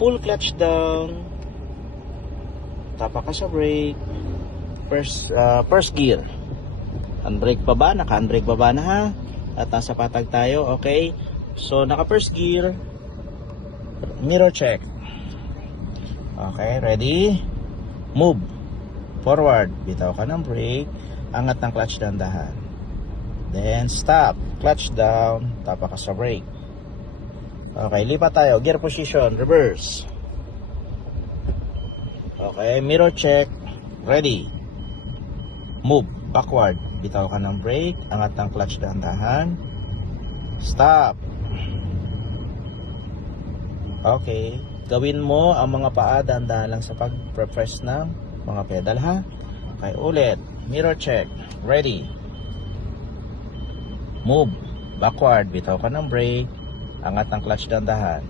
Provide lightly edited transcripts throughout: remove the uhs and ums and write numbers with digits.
pull clutch down, tapa ka sa brake, first gear, handbrake pa ba? Naka-handbrake pa ba na ha? At nasa patag tayo, okay? So naka first gear, mirror check. Okay, ready? Move forward, bitaw ka ng brake, angat ng clutch dahan-dahan. Then stop, clutch down, tapa ka sa brake. Okay, lipat tayo, gear position, reverse. Okay, mirror check, ready. Move backward, bitaw ka ng brake, angat ng clutch dahan-dahan. Stop. Okay, gawin mo ang mga paa dahan-dahan lang sa pag-press ng mga pedal ha. Okay, ulit, mirror check, ready. Move backward, bitaw ka ng brake, angat ng clutch dahan-dahan.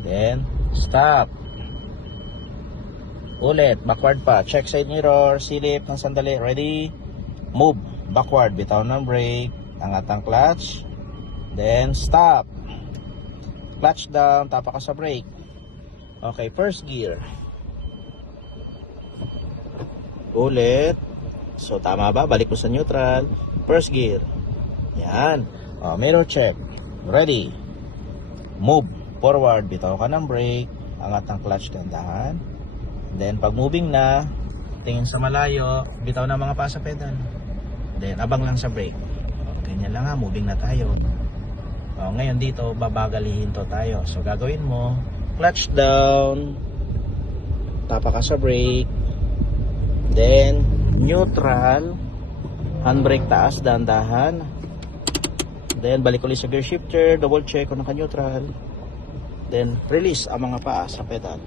Then stop. Ulit, backward pa, check side mirror, silip ng sandali, ready. Move backward, bitaw ng brake, angat ng clutch. Then stop. Clutch down, tapa ka sa brake. Okay, first gear. Ulit. So tama ba? Balik mo sa neutral. First gear. Yan. Mirror check. Ready. Move forward, bitaw ka ng brake, angat ng clutch dahan-dahan. Then pag moving na, tingin sa malayo, bitaw na mga pasa pedal. Then abang lang sa brake. Ganyan lang ha, moving na tayo. Ngayon dito, babagalihin to tayo. So gagawin mo, clutch down, tapa ka sa brake, then neutral, handbrake taas, dahan-dahan. Then balik ulit sa gear shifter, double check kung naka-neutral. Then release ang mga paa sa pedal.